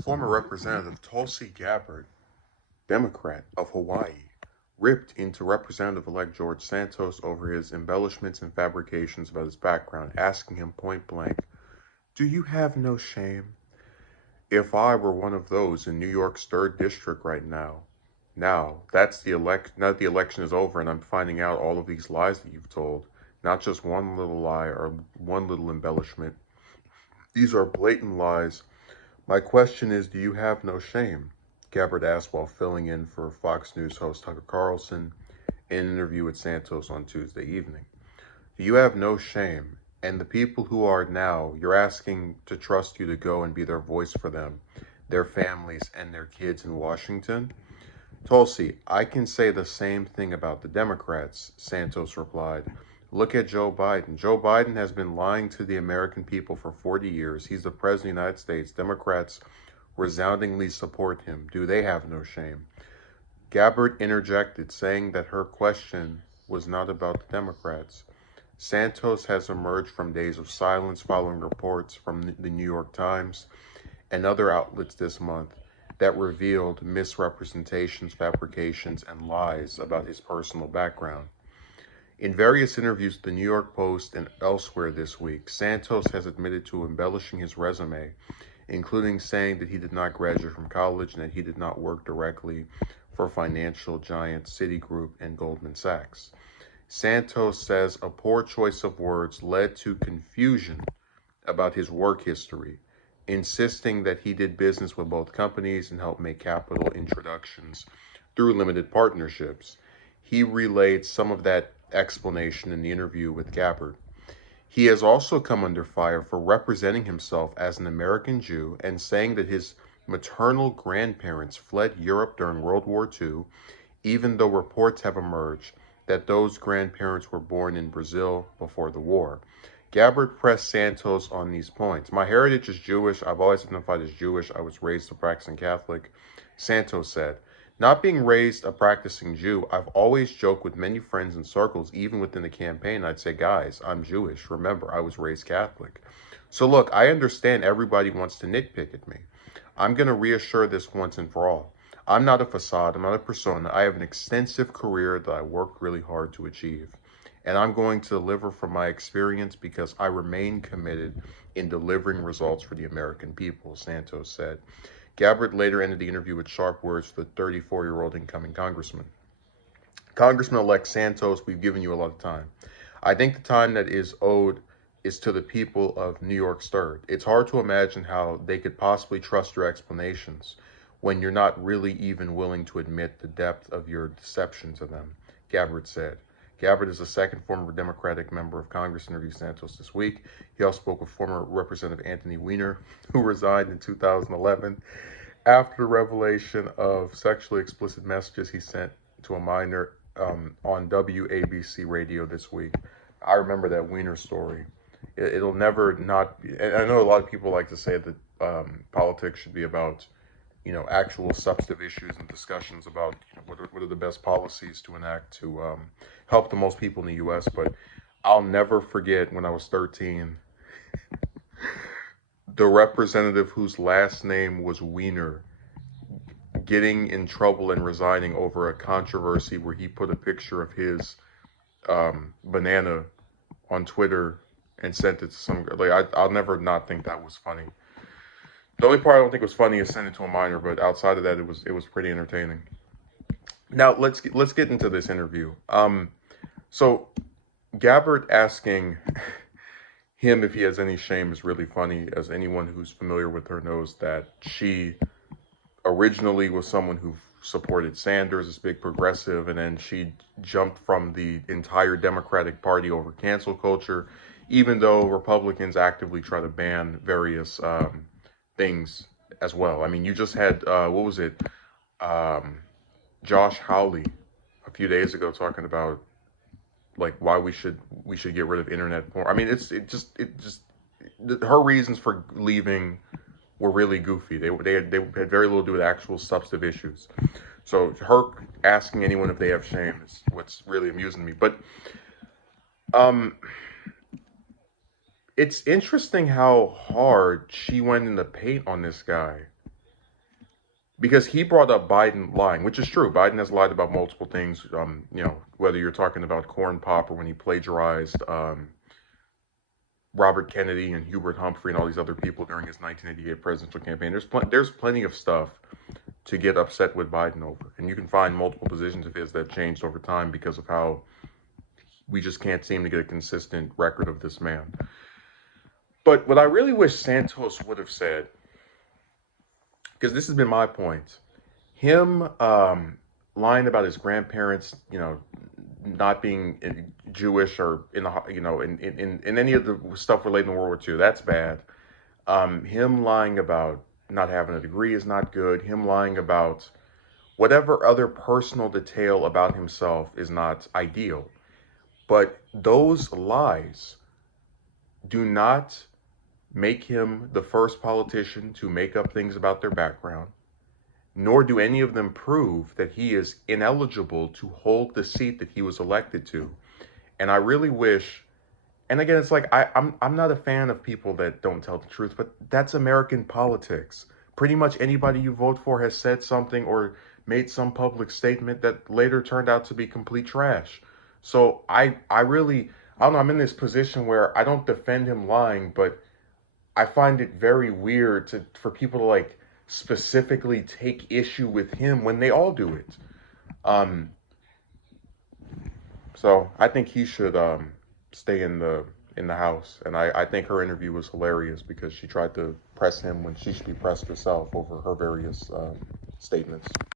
Former Representative Tulsi Gabbard, Democrat of Hawaii, ripped into Representative-elect George Santos over his embellishments and fabrications about his background, asking him point blank, "Do you have no shame? If I were one of those in New York's third district right now, now that the election is over and I'm finding out all of these lies that you've told, not just one little lie or one little embellishment. These are blatant lies. My question is, do you have no shame?" Gabbard asked while filling in for Fox News host Tucker Carlson in an interview with Santos on Tuesday evening. Do you have no shame? And the people who are now, you're asking to trust you to go and be their voice for them, their families, and their kids in Washington? Tulsi, I can say the same thing about the Democrats, Santos replied. Look at Joe Biden. Joe Biden has been lying to the American people for 40 years. He's the president of the United States. Democrats resoundingly support him. Do they have no shame? Gabbard interjected, saying that her question was not about the Democrats. Santos has emerged from days of silence following reports from the New York Times and other outlets this month that revealed misrepresentations, fabrications, and lies about his personal background. In various interviews with the New York Post and elsewhere this week, Santos has admitted to embellishing his resume, including saying that he did not graduate from college and that he did not work directly for financial giants Citigroup and Goldman Sachs. Santos says a poor choice of words led to confusion about his work history, insisting that he did business with both companies and helped make capital introductions through limited partnerships. He relayed some of that explanation in the interview with Gabbard. He has also come under fire for representing himself as an American Jew and saying that his maternal grandparents fled Europe during World War II, even though reports have emerged that those grandparents were born in Brazil before the war. Gabbard pressed Santos on these points. My heritage is Jewish. I've always identified as Jewish. I was raised a practicing Catholic. Santos said, not being raised a practicing Jew, I've always joked with many friends in circles, even within the campaign. I'd say, guys, I'm Jewish. Remember, I was raised Catholic. So look, I understand everybody wants to nitpick at me. I'm going to reassure this once and for all. I'm not a facade. I'm not a persona. I have an extensive career that I worked really hard to achieve. And I'm going to deliver from my experience because I remain committed in delivering results for the American people, Santos said. Gabbard later ended the interview with sharp words for the 34-year-old incoming congressman. Congressman-elect Santos, we've given you a lot of time. I think the time that is owed is to the people of New York's third. It's hard to imagine how they could possibly trust your explanations when you're not really even willing to admit the depth of your deception to them, Gabbard said. Gabbard is the second former Democratic member of Congress to interview Santos this week. He also spoke with former Representative Anthony Weiner, who resigned in 2011 after the revelation of sexually explicit messages he sent to a minor on WABC radio this week. I remember that Weiner story. It'll never not be. And I know a lot of people like to say that politics should be about, actual substantive issues and discussions about what are the best policies to enact to help the most people in the U.S. But I'll never forget when I was 13, the representative whose last name was Weiner getting in trouble and resigning over a controversy where he put a picture of his banana on Twitter and sent it to some I'll never not think that was funny. The only part I don't think was funny is sending it to a minor, but outside of that, it was pretty entertaining. Now let's get into this interview. So Gabbard asking him if he has any shame is really funny, as anyone who's familiar with her knows that she originally was someone who supported Sanders, this big progressive, and then she jumped from the entire Democratic Party over cancel culture, even though Republicans actively try to ban various things as well. I mean, you just had, what was it, um, Josh Hawley a few days ago talking about like why we should get rid of internet porn. I mean, it just her reasons for leaving were really goofy. They had very little to do with actual substantive issues. So her asking anyone if they have shame is what's really amusing me. But um, it's interesting how hard she went in the paint on this guy. because he brought up Biden lying, which is true. Biden has lied about multiple things. Whether you're talking about corn pop or when he plagiarized Robert Kennedy and Hubert Humphrey and all these other people during his 1988 presidential campaign. There's plenty of stuff to get upset with Biden over, and you can find multiple positions of his that changed over time because of how we just can't seem to get a consistent record of this man. But what I really wish Santos would have said, because this has been my point, him lying about his grandparents, not being Jewish or in any of the stuff related to World War II, that's bad. Him lying about not having a degree is not good. Him lying about whatever other personal detail about himself is not ideal. But those lies do not make him the first politician to make up things about their background, nor do any of them prove that he is ineligible to hold the seat that he was elected to. And I really wish, and again, it's like I'm not a fan of people that don't tell the truth, but that's American politics. Pretty much anybody you vote for has said something or made some public statement that later turned out to be complete trash. So I don't know, I'm in this position where I don't defend him lying, but I find it very weird for people to like specifically take issue with him when they all do it. Um, so I think he should stay in the house. And I think her interview was hilarious because she tried to press him when she should be pressed herself over her various statements.